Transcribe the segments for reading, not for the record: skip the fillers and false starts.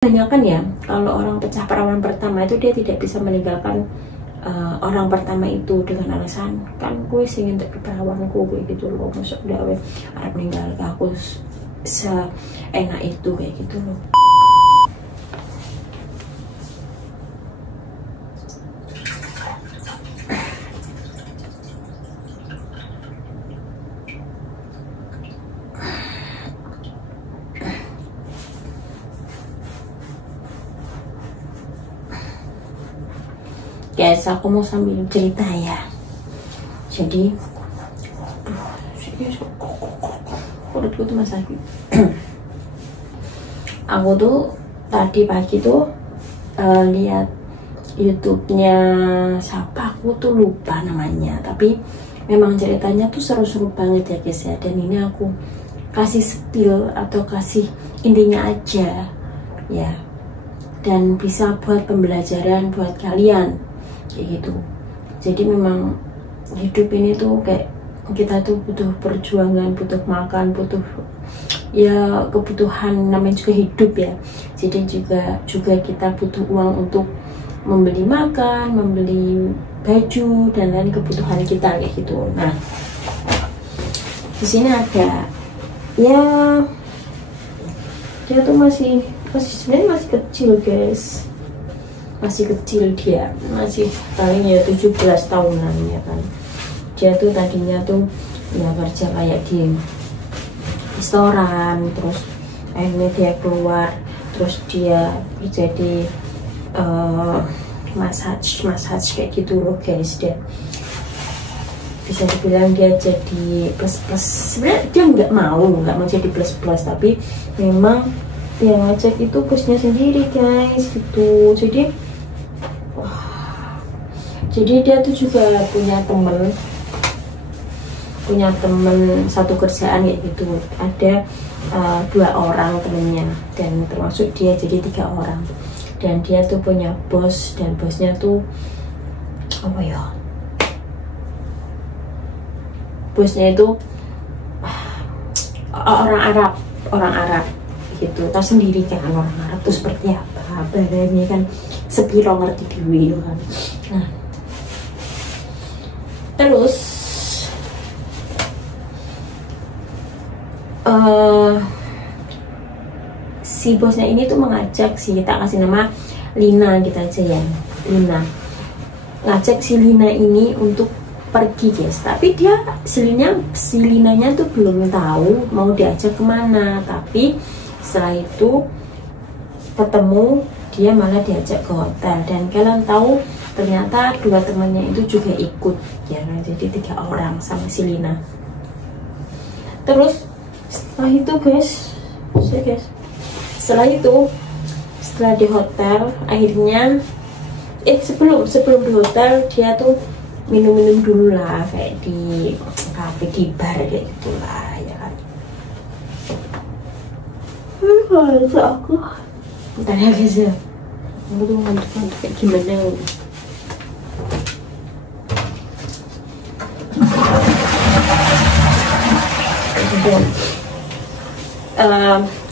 Kebanyakan ya, kalau orang pecah perawan pertama itu dia tidak bisa meninggalkan orang pertama itu dengan alasan kan gue singin untuk perawanku gue gitu loh, masuk udah we harap meninggal aku seenak itu kayak gitu loh. Guys, aku mau sambil cerita ya. Jadi, perutku tuh masih sakit. Aku tuh tadi pagi tuh lihat YouTube-nya siapa, aku tuh lupa namanya. Tapi memang ceritanya tuh seru-seru banget ya guys ya. Dan ini aku kasih spill atau kasih intinya aja ya. Dan bisa buat pembelajaran buat kalian. Kayak gitu. Jadi memang hidup ini tuh kayak kita tuh butuh perjuangan, butuh makan, butuh ya kebutuhan, namanya juga hidup ya. Jadi juga kita butuh uang untuk membeli makan, membeli baju dan lain kebutuhan kita kayak gitu. Nah, di sini ada ya, dia tuh masih sebenarnya masih kecil guys. Masih kecil dia, masih paling ya 17 tahunan ya kan. Dia tuh tadinya tuh ya kerja kayak di restoran, terus akhirnya dia keluar, terus dia kerja di massage kayak gitu loh guys. Dia bisa dibilang dia jadi plus, sebenarnya dia nggak mau jadi plus, tapi memang dia ngajak itu busnya sendiri guys gitu. Jadi dia tuh juga punya temen satu kerjaan kayak gitu. Ada 2 orang temennya dan termasuk dia, jadi 3 orang. Dan dia tuh punya bos, dan bosnya tuh apa ya, bosnya itu orang Arab gitu. Tahu sendiri kan orang Arab tuh seperti apa, badannya kan sepiro ngerti dewi kan. Nah, terus si bosnya ini tuh mengajak kita kasih nama Lina kita aja ya, Lina. Ngajak si Lina ini untuk pergi guys, tapi dia si Linanya tuh belum tahu mau diajak kemana. Tapi setelah itu ketemu, dia malah diajak ke hotel. Dan kalian tahu ternyata 2 temannya itu juga ikut ya, jadi 3 orang sama si Lina. Terus setelah itu guys, setelah di hotel akhirnya sebelum di hotel dia tuh minum dulu lah, kayak di kafe, di bar kayak gitulah ya kan. Aku bentar ya guys ya, aku tuh ngantuk kayak gimana.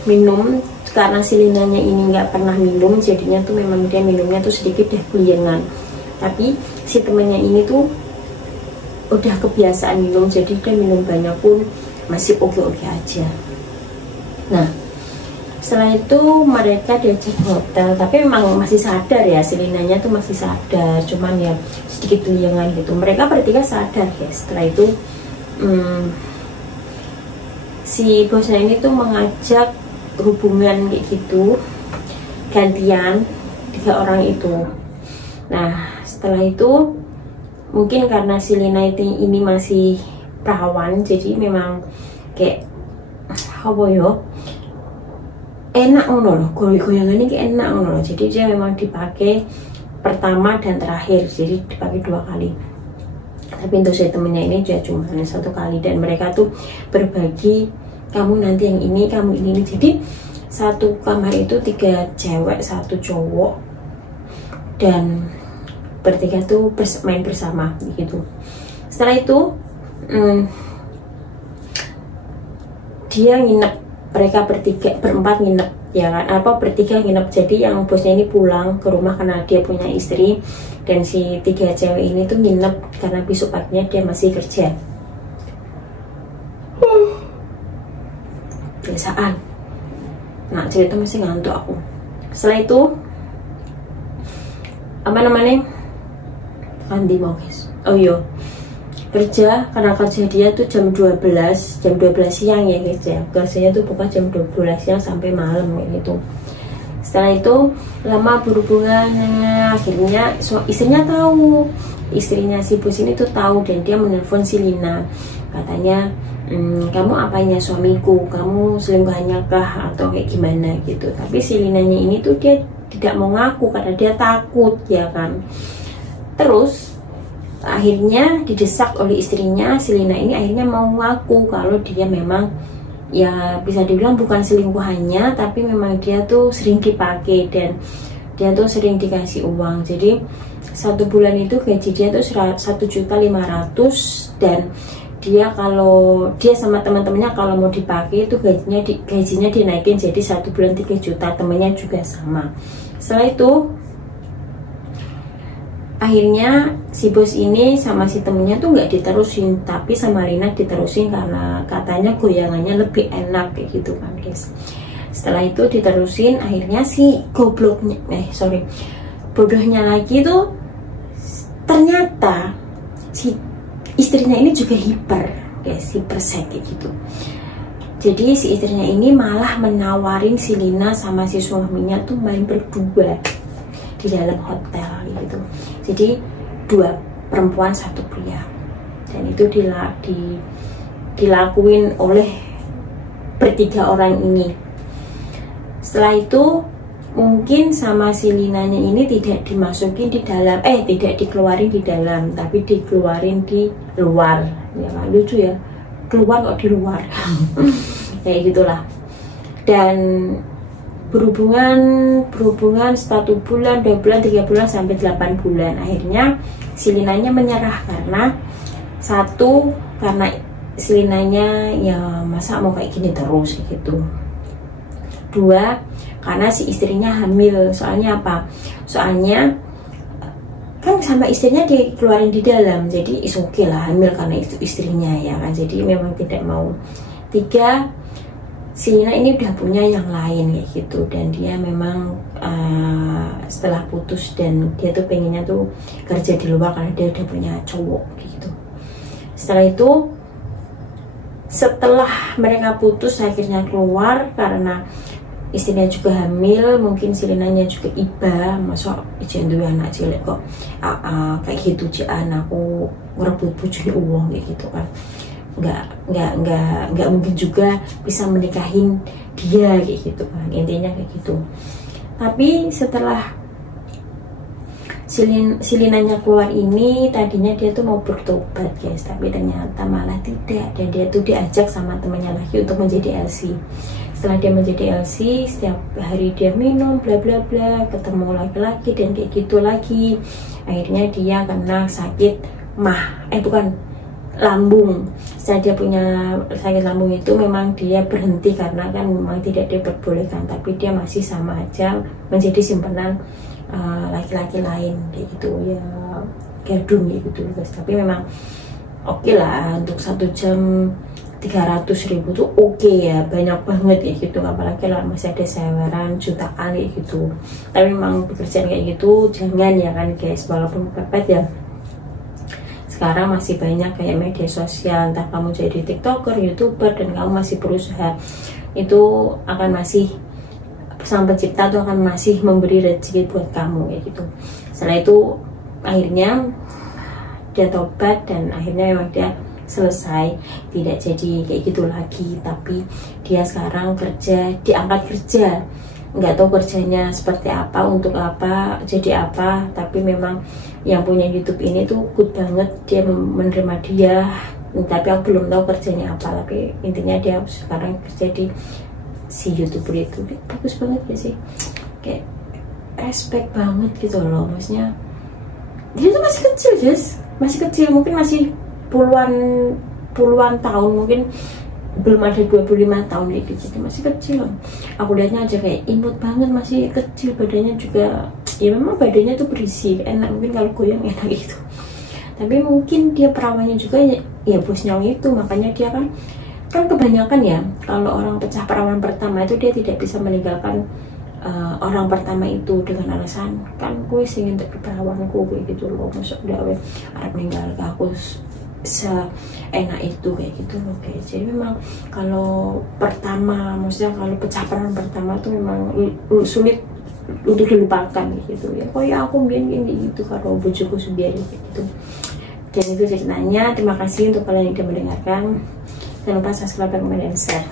Minum karena si Linanya ini nggak pernah minum, jadinya tuh memang dia minumnya tuh sedikit deh kuyengan. Tapi si temennya ini tuh udah kebiasaan minum, jadi dia minum banyak pun masih oke aja. Nah, setelah itu mereka diajak ke hotel, tapi memang masih sadar ya, si Linanya tuh masih sadar, cuman ya sedikit kuyengan gitu. Mereka bertiga sadar ya. Setelah itu si bosnya ini tuh mengajak hubungan kayak gitu, gantian 3 orang itu. Nah, setelah itu mungkin karena si Lina ini masih perawan, jadi memang kayak apa yo, enak ngono loh, goyangannya kayak enak ngono loh. Jadi dia memang dipakai pertama dan terakhir, jadi dipakai 2 kali. Tapi untuk si temennya ini dia cuma hanya 1 kali, dan mereka tuh berbagi, kamu nanti yang ini, kamu ini. Jadi satu kamar itu 3 cewek 1 cowok, dan bertiga tuh main bersama gitu. Setelah itu dia nginep mereka berempat nginep ya kan, bertiga nginep. Jadi yang bosnya ini pulang ke rumah karena dia punya istri, dan si 3 cewek ini tuh nginep karena besok paginya dia masih kerja. Biasaan. Nah, cerita masih ngantuk aku. Setelah itu apa namanya, mandi mau guys. Oh iya, kerja, karena kerja dia tuh jam 12 siang ya guys ya. Kerjanya tuh bukan jam 12 siang sampai malam gitu. Setelah itu lama berhubungan, akhirnya istrinya tahu, istrinya si bos ini tuh tahu, dan dia menelpon si Lina. Katanya, kamu apanya suamiku, kamu selingkuhannya kah atau kayak gimana gitu. Tapi si Linanya ini tuh dia tidak mau ngaku karena dia takut ya kan. Terus akhirnya didesak oleh istrinya, si Lina ini akhirnya mau ngaku kalau dia memang ya bisa dibilang bukan selingkuhannya, tapi memang dia tuh sering dipakai dan dia tuh sering dikasih uang. Jadi 1 bulan itu gaji dia tuh 1.500.000, dan dia kalau dia sama teman-temannya kalau mau dipakai itu gajinya dinaikin jadi 1 bulan 3 juta, temennya juga sama. Setelah itu akhirnya si bos ini sama si temennya tuh nggak diterusin, tapi sama Lina diterusin karena katanya goyangannya lebih enak kayak gitu kan guys. Setelah itu diterusin, akhirnya si bodohnya lagi tuh ternyata si istrinya ini juga hiper guys, hipersek kayak gitu. Jadi si istrinya ini malah menawarin si Lina sama si suaminya tuh main berdua di dalam hotel gitu. Jadi 2 perempuan 1 pria, dan itu dilakuin oleh bertiga orang ini. Setelah itu mungkin sama si Linanya ini tidak dimasukin di dalam, tidak dikeluarin di dalam, tapi dikeluarin di luar. Ya kan, lucu ya, keluar kok di luar. Kayak gitulah. Dan berhubungan 1 bulan, 2 bulan, 3 bulan sampai 8 bulan. Akhirnya si Linanya menyerah karena karena si Linanya ya masa mau kayak gini terus gitu. 2, karena si istrinya hamil. Soalnya apa? Soalnya kan sama istrinya dikeluarin di dalam, jadi is okay lah hamil karena itu istrinya ya kan. Jadi memang tidak mau. 3, si Lina ini udah punya yang lain kayak gitu, dan dia memang setelah putus dan dia tuh pengennya tuh kerja di luar karena dia udah punya cowok gitu. Setelah mereka putus akhirnya keluar karena istrinya juga hamil, mungkin si Linanya juga iba, masa ijen duwe anak cilik kok kayak gitu cian aku ngerebut bojone uang kayak gitu kan. Nggak mungkin juga bisa menikahin dia kayak gitu kan, intinya kayak gitu. Tapi setelah si Linanya keluar ini, tadinya dia tuh mau bertobat guys, tapi ternyata malah tidak, dan dia tuh diajak sama temannya lagi untuk menjadi LC. Setelah dia menjadi LC, setiap hari dia minum bla bla bla, ketemu laki-laki dan kayak gitu lagi. Akhirnya dia kena sakit lambung. Setelah dia punya sakit lambung itu memang dia berhenti karena kan memang tidak diperbolehkan, tapi dia masih sama aja menjadi simpanan laki-laki lain kayak gitu ya, gadung gitu guys. Tapi memang oke lah, untuk 1 jam 300.000 tuh oke ya, banyak banget ya gitu, apalagi lah masih ada seweran jutaan kayak gitu. Tapi memang pekerjaan kayak gitu jangan ya kan guys, walaupun kepepet ya. Sekarang masih banyak kayak media sosial, entah kamu jadi tiktoker, youtuber, dan kamu masih berusaha, itu akan masih Sang Pencipta tuh akan masih memberi rezeki buat kamu ya gitu. Setelah itu akhirnya dia tobat, dan akhirnya memang dia selesai, tidak jadi kayak gitu lagi. Tapi dia sekarang kerja, diangkat kerja, nggak tahu kerjanya seperti apa, untuk apa, jadi apa. Tapi memang yang punya YouTube ini tuh good banget, dia menerima dia, tapi aku belum tahu kerjanya apa. Tapi intinya dia sekarang kerja di si YouTuber itu, bagus banget ya sih, kayak respect banget gitu loh. Maksudnya dia tuh masih kecil guys, masih kecil, mungkin masih puluhan tahun, mungkin belum ada 25 tahun kayak gitu, masih kecil. Aku lihatnya aja kayak imut banget, masih kecil, badannya juga ya memang badannya tuh berisi, enak, mungkin kalau goyang enak gitu. Tapi mungkin dia perawannya juga ya Bos Nyong itu, makanya dia kan kebanyakan ya kalau orang pecah perawan pertama itu dia tidak bisa meninggalkan orang pertama itu dengan alasan kan gue ingin untuk perawanku kayak gitu loh, masuk udah Arab meninggal aku seenak itu kayak gitu loh guys. Jadi memang kalau pertama, maksudnya kalau pecah perawan pertama tuh memang sulit untuk dilupakan gitu ya. Oh ya aku biar gini gitu kalau bojoku biarin gitu. Dan itu ceritanya. Terima kasih untuk kalian yang sudah mendengarkan. Jangan lupa subscribe, komen, dan share.